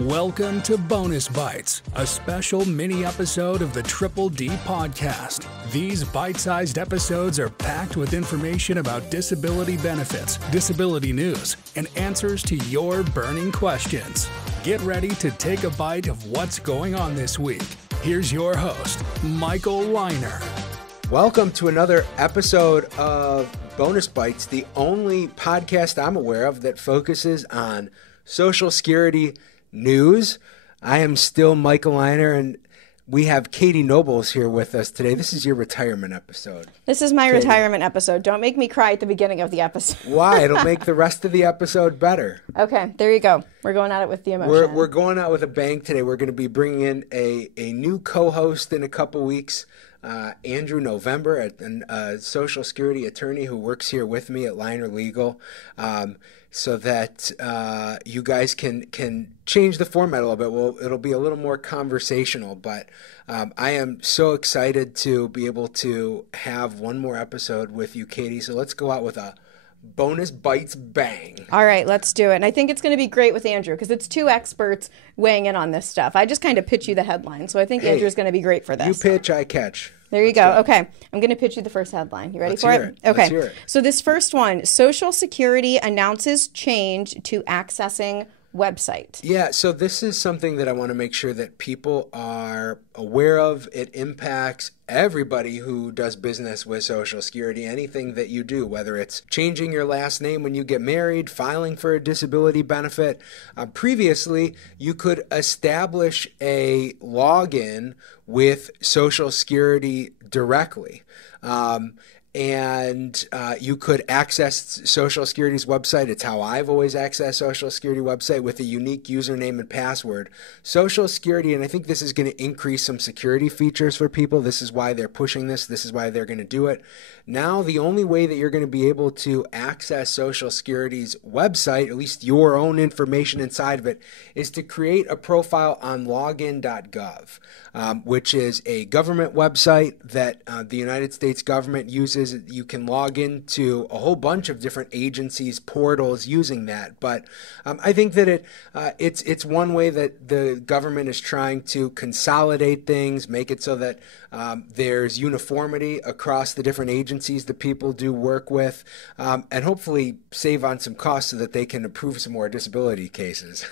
Welcome to Bonus Bytes, a special mini episode of the Triple D podcast. These bite-sized episodes are packed with information about disability benefits, disability news, and answers to your burning questions. Get ready to take a bite of what's going on this week. Here's your host, Michael Leiner. Welcome to another episode of Bonus Bytes, the only podcast I'm aware of that focuses on Social Security news. I am still Michael Leiner, and we have Katie Nobles here with us today. This is your retirement episode. This is my retirement episode. Don't make me cry at the beginning of the episode. Why? It'll make the rest of the episode better. Okay, there you go. We're going at it with the emotion. We're going out with a bang today. We're going to be bringing in a new co-host in a couple weeks. Andrew November, a Social Security attorney who works here with me at Leiner Legal, so that you guys can change the format a little bit. Well, it'll be a little more conversational, but I am so excited to be able to have one more episode with you, Katie. So let's go out with a Bonus Bytes bang. All right, let's do it. And I think it's going to be great with Andrew because it's two experts weighing in on this stuff. I just kind of pitch you the headline, so I think Andrew's going to be great for this. You pitch, I catch. There you go. Okay, I'm going to pitch you the first headline. You ready for it? Okay. Let's hear it. So this first one, Social Security announces change to accessing website. Yeah, so this is something that I want to make sure that people are aware of. It impacts everybody who does business with Social Security. Anything that you do, whether it's changing your last name when you get married, filing for a disability benefit. Previously, you could establish a login with Social Security directly. And you could access Social Security's website. It's how I've always accessed Social Security website, with a unique username and password. Social Security, and I think this is going to increase some security features for people. This is why they're pushing this. This is why they're going to do it. Now, the only way that you're going to be able to access Social Security's website, at least your own information inside of it, is to create a profile on login.gov, which is a government website that the United States government uses. You can log into a whole bunch of different agencies' portals using that. But I think that it's one way that the government is trying to consolidate things, make it so that there's uniformity across the different agencies that people do work with, and hopefully save on some costs so that they can approve some more disability cases.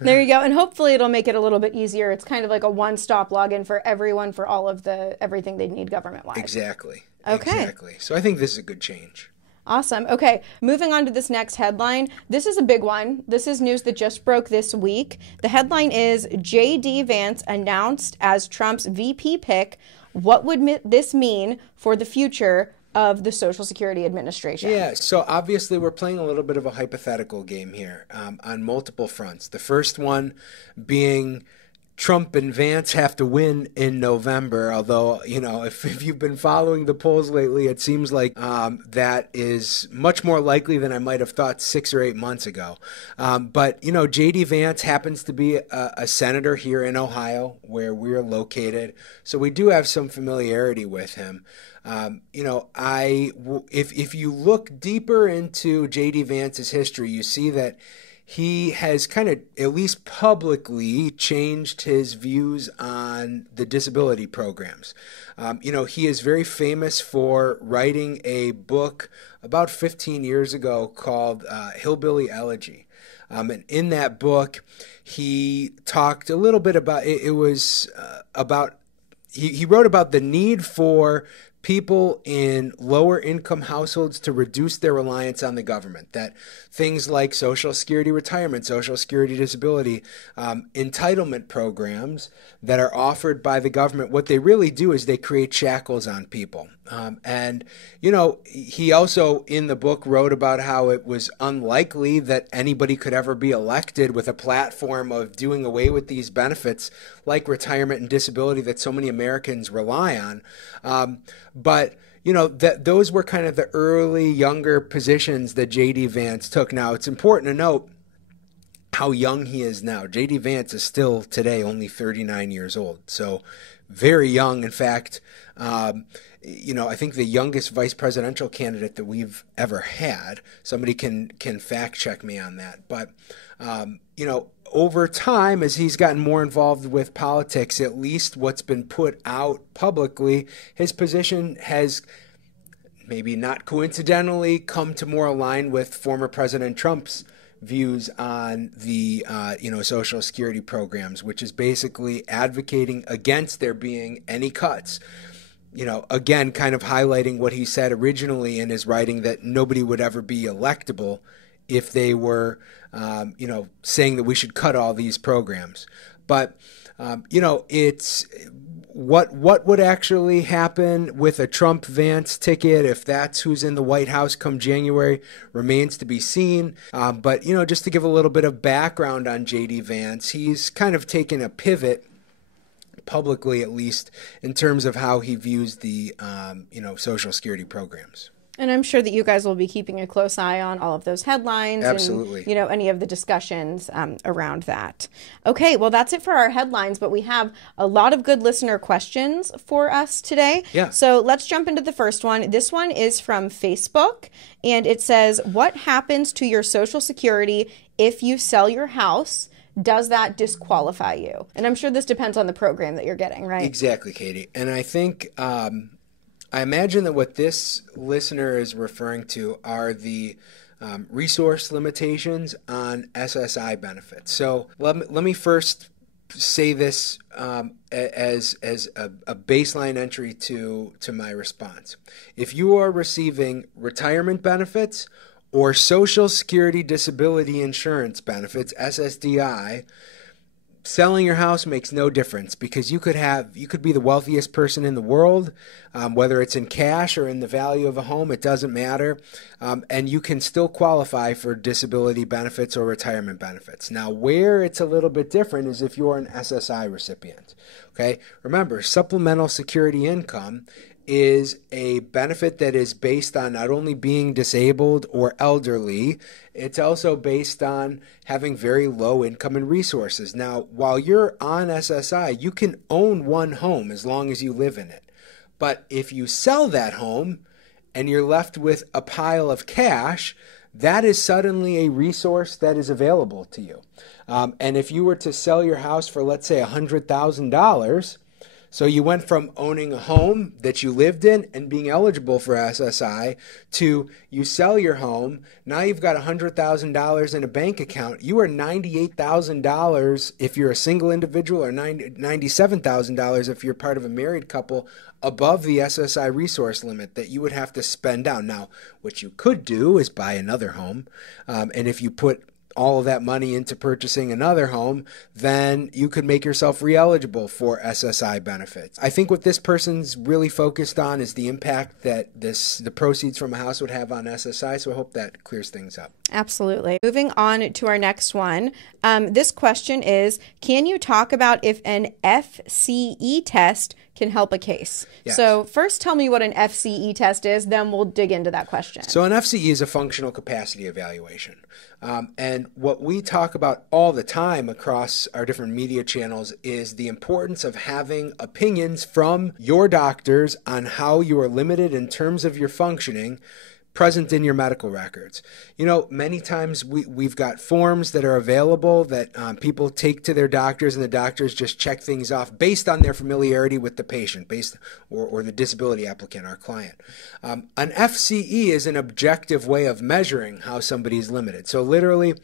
There you go. And hopefully it'll make it a little bit easier. It's kind of like a one-stop login for everyone for all of everything they need government-wise. Exactly. Okay. Exactly. So I think this is a good change. Awesome. Okay, moving on to this next headline. This is a big one. This is news that just broke this week. The headline is J.D. Vance announced as Trump's VP pick. What would this mean for the future of the Social Security Administration? Yeah, so obviously we're playing a little bit of a hypothetical game here on multiple fronts. The first one being Trump and Vance have to win in November, although, you know, if you've been following the polls lately, it seems like that is much more likely than I might have thought 6 or 8 months ago. But, you know, J.D. Vance happens to be a senator here in Ohio, where we're located, so we do have some familiarity with him. You know, if you look deeper into J.D. Vance's history, you see that he has kind of, at least publicly, changed his views on the disability programs. You know, he is very famous for writing a book about 15 years ago called Hillbilly Elegy. And in that book, he talked a little bit about, he wrote about the need for people in lower income households to reduce their reliance on the government, that things like Social Security retirement, Social Security disability, entitlement programs that are offered by the government, what they really do is they create shackles on people. And, you know, he also in the book wrote about how it was unlikely that anybody could ever be elected with a platform of doing away with these benefits like retirement and disability that so many Americans rely on. But, you know, those were kind of the early younger positions that J.D. Vance took. Now, it's important to note how young he is now. J.D. Vance is still today only 39 years old. So very young. In fact, you know, I think the youngest vice presidential candidate that we've ever had. Somebody can fact check me on that. But, you know, over time, as he's gotten more involved with politics, at least what's been put out publicly, his position has, maybe not coincidentally, come to more align with former President Trump's views on the Social Security programs, which is basically advocating against there being any cuts. Again, kind of highlighting what he said originally in his writing, that nobody would ever be electable if they were, saying that we should cut all these programs. But, it's what would actually happen with a Trump-Vance ticket, if that's who's in the White House come January, remains to be seen. But just to give a little bit of background on J.D. Vance, he's kind of taken a pivot, publicly at least, in terms of how he views the, Social Security programs. And I'm sure that you guys will be keeping a close eye on all of those headlines. Absolutely. And, any of the discussions around that. Okay, well, that's it for our headlines, but we have a lot of good listener questions for us today. Yeah. So let's jump into the first one. This one is from Facebook, and it says, what happens to your Social Security if you sell your house? Does that disqualify you? And I'm sure this depends on the program that you're getting, right? Exactly, Katie. And I think... I imagine that what this listener is referring to are the resource limitations on SSI benefits. So let me first say this as a baseline entry to my response. If you are receiving retirement benefits or Social Security Disability Insurance benefits, SSDI, selling your house makes no difference, because you could be the wealthiest person in the world, whether it's in cash or in the value of a home, it doesn't matter, and you can still qualify for disability benefits or retirement benefits. Now, where it's a little bit different is if you're an SSI recipient. Okay, remember, supplemental security income is a benefit that is based on not only being disabled or elderly, it's also based on having very low income and resources. Now, while you're on SSI, you can own one home as long as you live in it. But if you sell that home and you're left with a pile of cash, that is suddenly a resource that is available to you. And if you were to sell your house for, let's say, $100,000, so you went from owning a home that you lived in and being eligible for SSI to you sell your home, now you've got $100,000 in a bank account. You are $98,000 if you're a single individual, or $97,000 if you're part of a married couple, above the SSI resource limit that you would have to spend down. Now, what you could do is buy another home, and if you put all of that money into purchasing another home, then you could make yourself re-eligible for SSI benefits. I think what this person's really focused on is the impact that the proceeds from a house would have on SSI, so I hope that clears things up. Absolutely. Moving on to our next one. This question is, can you talk about if an FCE test can help a case? Yes. So first tell me what an FCE test is, then we'll dig into that question. So an FCE is a functional capacity evaluation. And what we talk about all the time across our different media channels is the importance of having opinions from your doctors on how you are limited in terms of your functioning present in your medical records. Many times we've got forms that are available that people take to their doctors, and the doctors just check things off based on their familiarity with the patient, or the disability applicant, our client. An FCE is an objective way of measuring how somebody is limited. So literally,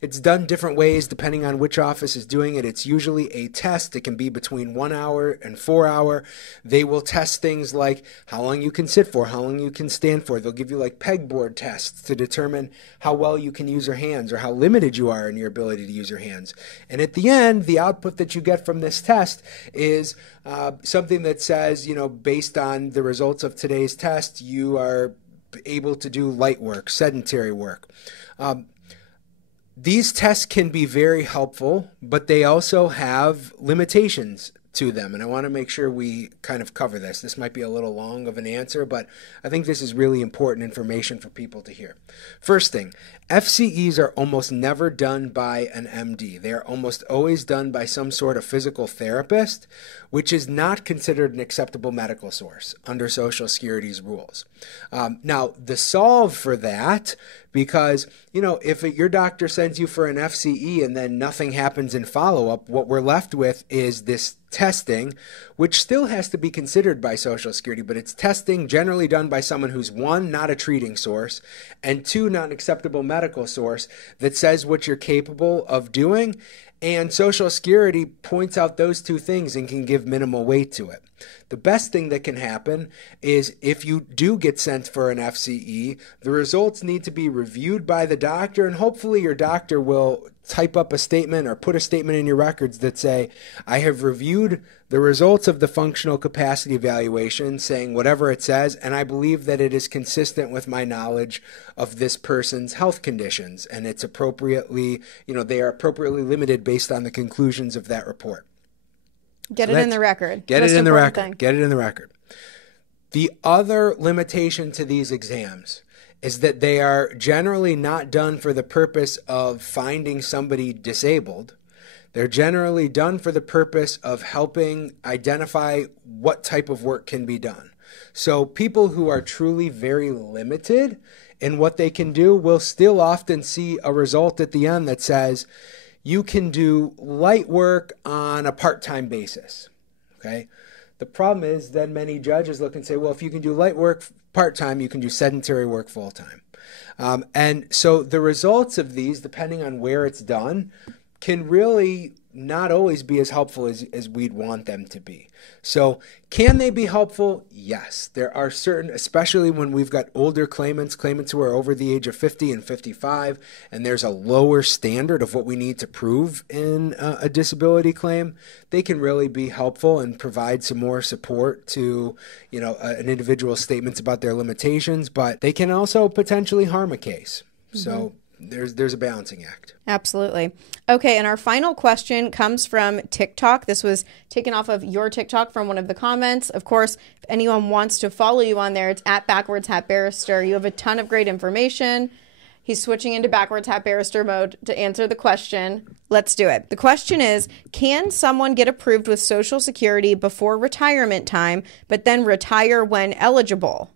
it's done different ways depending on which office is doing it. It's usually a test. It can be between 1 hour and 4 hour. They will test things like how long you can sit for, how long you can stand for. They'll give you like pegboard tests to determine how well you can use your hands or how limited you are in your ability to use your hands. And at the end, the output that you get from this test is something that says, based on the results of today's test, you are able to do light work, sedentary work. These tests can be very helpful, but they also have limitations to them, and I want to make sure we kind of cover this. This might be a little long of an answer, but I think this is really important information for people to hear. First thing, FCEs are almost never done by an MD. They are almost always done by some sort of physical therapist, which is not considered an acceptable medical source under Social Security's rules. Now, the solve for that, because, if your doctor sends you for an FCE and then nothing happens in follow-up, what we're left with is this testing, which still has to be considered by Social Security, but it's testing generally done by someone who's, one, not a treating source, and two, not an acceptable medical source that says what you're capable of doing. And Social Security points out those two things and can give minimal weight to it. The best thing that can happen is if you do get sent for an FCE, the results need to be reviewed by the doctor, and hopefully your doctor will type up a statement or put a statement in your records that say, I have reviewed the results of the functional capacity evaluation, saying whatever it says, and I believe that it is consistent with my knowledge of this person's health conditions, and it's appropriately, they are appropriately limited based on the conclusions of that report. Get it in the record. Get it in the record. Get it in the record. The other limitation to these exams is that they are generally not done for the purpose of finding somebody disabled. They're generally done for the purpose of helping identify what type of work can be done. So people who are truly very limited in what they can do will still often see a result at the end that says, you can do light work on a part-time basis, okay? The problem is then many judges look and say, well, if you can do light work part-time, you can do sedentary work full-time. And so the results of these, depending on where it's done, can really not always be as helpful as we'd want them to be. So can they be helpful? Yes. There are certain, especially when we've got older claimants who are over the age of 50 and 55, and there's a lower standard of what we need to prove in a disability claim, they can really be helpful and provide some more support to, an individual's statements about their limitations, but they can also potentially harm a case. So there's a balancing act. Absolutely. Okay, and our final question comes from TikTok. This was taken off of your TikTok from one of the comments. Of course, if anyone wants to follow you on there, it's at Backwards Hat Barrister. You have a ton of great information. He's switching into Backwards Hat Barrister mode to answer the question. Let's do it. The question is, can someone get approved with Social Security before retirement time, but then retire when eligible?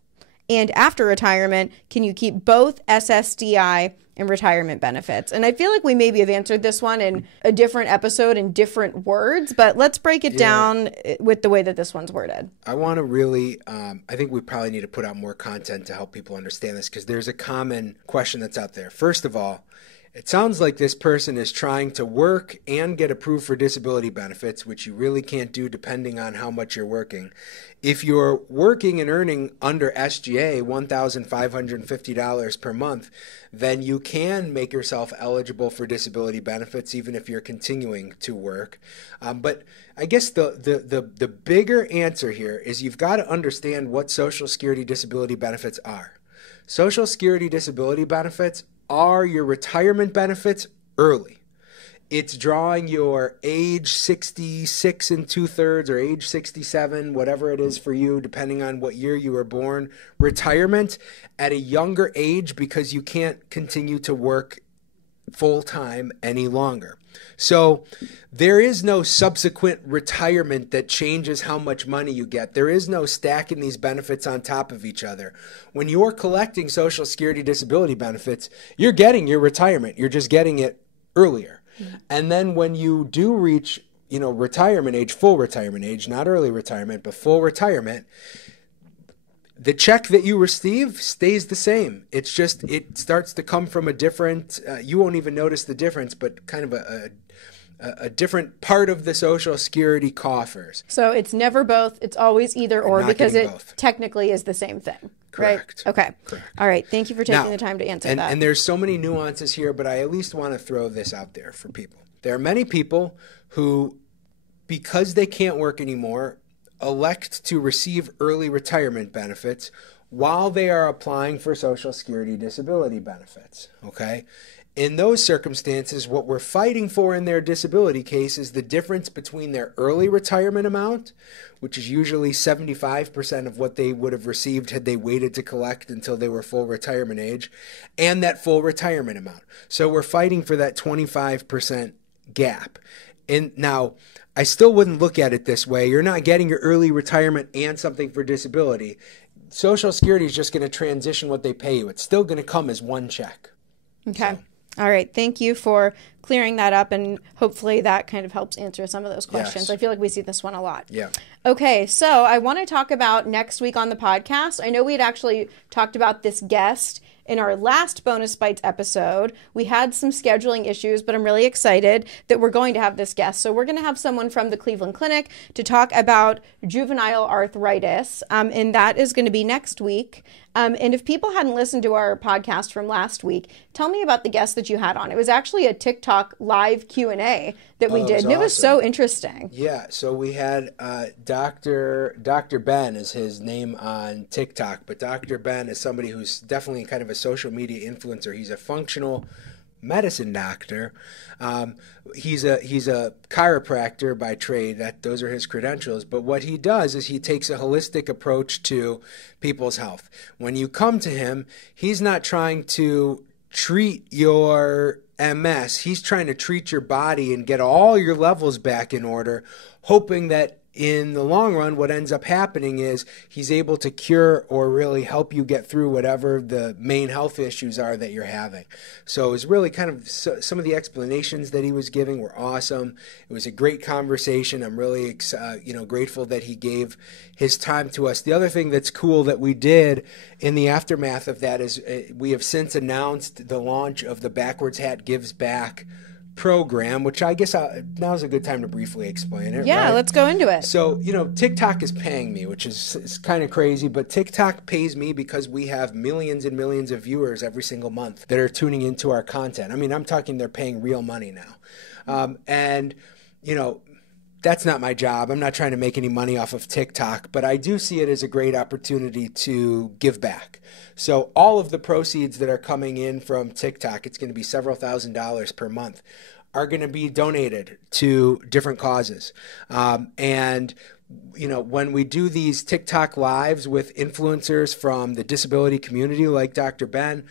And after retirement, can you keep both SSDI and retirement benefits? And I feel like we maybe have answered this one in a different episode in different words, but let's break it down with the way that this one's worded. I want to really, I think we probably need to put out more content to help people understand this, because there's a common question that's out there. First of all, it sounds like this person is trying to work and get approved for disability benefits, which you really can't do depending on how much you're working. If you're working and earning under SGA $1,550 per month, then you can make yourself eligible for disability benefits even if you're continuing to work. But I guess the bigger answer here is you've got to understand what Social Security disability benefits are. Social Security disability benefits are your retirement benefits early. It's drawing your age 66 and 2/3 or age 67, whatever it is for you, depending on what year you were born, retirement at a younger age because you can't continue to work full-time any longer. So there is no subsequent retirement that changes how much money you get. There is no stacking these benefits on top of each other. When you're collecting Social Security disability benefits, you're getting your retirement. You're just getting it earlier. Mm-hmm. And then when you do reach, retirement age, full retirement age, not early retirement, but full retirement, the check that you receive stays the same. It's just, it starts to come from a different, you won't even notice the difference, but kind of a different part of the Social Security coffers. So it's never both. It's always either or, because it both. Technically is the same thing. Correct. Right? Okay. Correct. All right. Thank you for taking the time to answer that. And there's so many nuances here, but I at least want to throw this out there for people. There are many people who, because they can't work anymore, elect to receive early retirement benefits while they are applying for Social Security disability benefits, okay? in those circumstances, what we're fighting for in their disability case is the difference between their early retirement amount, which is usually 75% of what they would have received had they waited to collect until they were full retirement age, and that full retirement amount. So we're fighting for that 25% gap. And now, I still wouldn't look at it this way. You're not getting your early retirement and something for disability. Social Security is just going to transition what they pay you. It's still going to come as one check. Okay. So. All right. Thank you for clearing that up, and hopefully that kind of helps answer some of those questions. Yes. I feel like we see this one a lot. Yeah. Okay. So I want to talk about next week on the podcast. I know we had actually talked about this guest in our last Bonus Bytes episode. We had some scheduling issues, but I'm really excited that we're going to have this guest. So we're going to have someone from the Cleveland Clinic to talk about juvenile arthritis, and that is going to be next week. And if people hadn't listened to our podcast from last week, tell me about the guest that you had on. It was actually a TikTok live Q&A that we did, and it was so interesting. Yeah, so we had Dr. Ben is his name on TikTok, but Dr. Ben is somebody who's definitely kind of a social media influencer. He's a functional medicine doctor. He's a chiropractor by trade. Those are his credentials. But what he does is he takes a holistic approach to people's health. When you come to him, he's not trying to treat your MS. He's trying to treat your body and get all your levels back in order, hoping that in the long run, what ends up happening is he's able to cure or really help you get through whatever the main health issues are that you're having. So it was really kind of some of the explanations that he was giving were awesome. It was a great conversation. I'm really grateful that he gave his time to us. The other thing that's cool that we did in the aftermath of that is we have since announced the launch of the Backwards Hat Gives Back program, which I guess now's a good time to briefly explain it. Yeah, right? Let's go into it. So, TikTok is paying me, which is kind of crazy, but TikTok pays me because we have millions and millions of viewers every single month that are tuning into our content. I mean, I'm talking they're paying real money now. That's not my job. I'm not trying to make any money off of TikTok, but I do see it as a great opportunity to give back. So all of the proceeds that are coming in from TikTok, it's going to be several $1,000s per month, are going to be donated to different causes. When we do these TikTok lives with influencers from the disability community like Dr. Ben,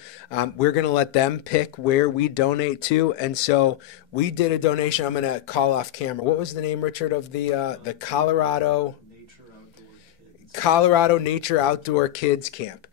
we're going to let them pick where we donate to. And so we did a donation. I'm going to call off camera. What was the name, Richard, of the Colorado Nature Outdoor Kids Camp,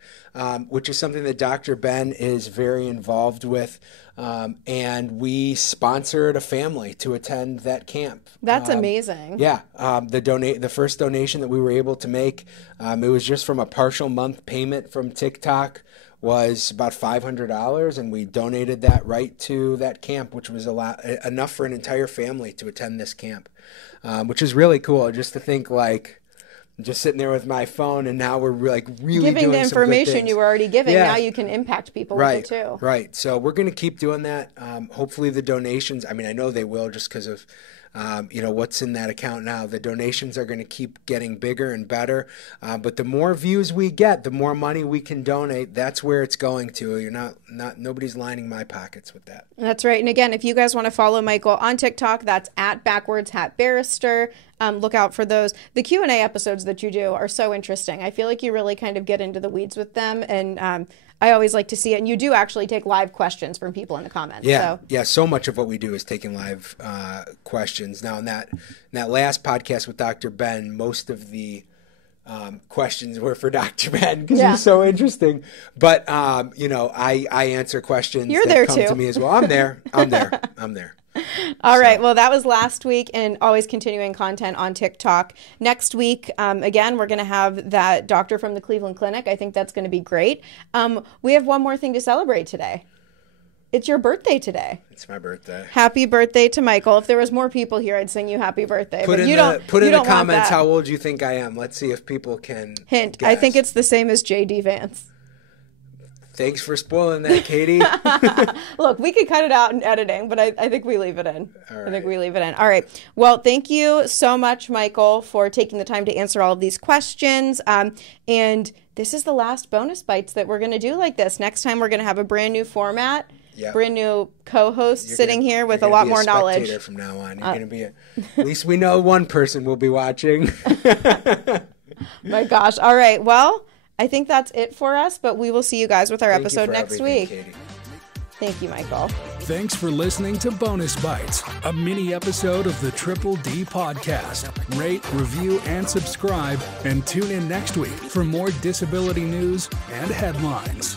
which is something that Dr. Ben is very involved with. And we sponsored a family to attend that camp. That's amazing. Yeah. The first donation that we were able to make, it was just from a partial month payment from TikTok, was about $500, and we donated that right to that camp, which was enough for an entire family to attend this camp, which is really cool. Just to think just sitting there with my phone, and now we're really giving doing the information you were already giving. Yeah. Now you can impact people right, with it too. Right. So we're going to keep doing that. Hopefully the donations, I know they will just because of what's in that account now. The donations are going to keep getting bigger and better. But the more views we get, the more money we can donate. That's where it's going to. Nobody's lining my pockets with that. That's right. And again, if you guys want to follow Michael on TikTok, that's at Backwards Hat Barrister. Look out for those. The Q&A episodes that you do are so interesting. I feel like you really kind of get into the weeds with them, and I always like to see it. And you do actually take live questions from people in the comments. Yeah, so much of what we do is taking live questions. Now, in that last podcast with Dr. Ben, most of the questions were for Dr. Ben because he's so interesting. But, I answer questions that come to me as well. I'm there. All right. Well, that was last week, and always continuing content on TikTok. Next week, again, we're going to have that doctor from the Cleveland Clinic. I think that's going to be great. We have one more thing to celebrate today. It's your birthday today. It's my birthday. Happy birthday to Michael. If there was more people here, I'd sing you happy birthday. Put in the comments how old you think I am. Let's see if people can hint. Guess. I think it's the same as J.D. Vance. Thanks for spoiling that, Katie. Look, we could cut it out in editing, but I think we leave it in. All right. I think we leave it in. All right. Well, thank you so much, Michael, for taking the time to answer all of these questions. And this is the last Bonus Bytes that we're going to do like this. Next time, we're going to have a brand new format, brand new co-host sitting here with a lot more knowledge. From now on, you're going to be at least we know one person will be watching. My gosh. All right. Well, I think that's it for us, but we will see you guys with our episode next week. Katie. Thank you, Michael. Thanks for listening to Bonus Bytes, a mini episode of the Triple D podcast. Rate, review, and subscribe, and tune in next week for more disability news and headlines.